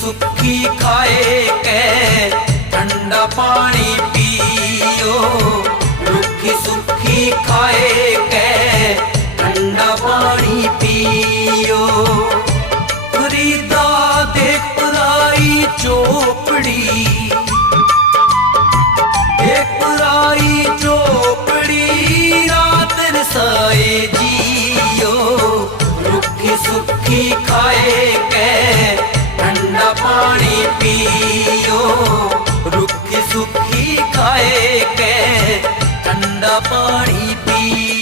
ਸੁੱਖੀ ਖਾਏ ਕੈ ਠੰਡਾ ਪਾਣੀ ਪੀਓ। ਰੁੱਖੀ ਸੁੱਖੀ ਖਾਏ ਕੈ ਠੰਡਾ ਪਾਣੀ ਪੀਓ। ਫਰੀਦਾ ਦੇਖ ਪਰਾਈ ਚੋਪੜੀ ਇੱਕ ਰਾਈ ਚੋਪੜੀ ਰਾਤ ਰਸਾਏ ਜੀਓ। ਰੁੱਖੀ ਸੁੱਖੀ ਖਾਏ ਕੈ ਸੁੱਖੀ ਖਾਏ ਕੈ ਠੰਡਾ ਪਾਣੀ ਪੀਓ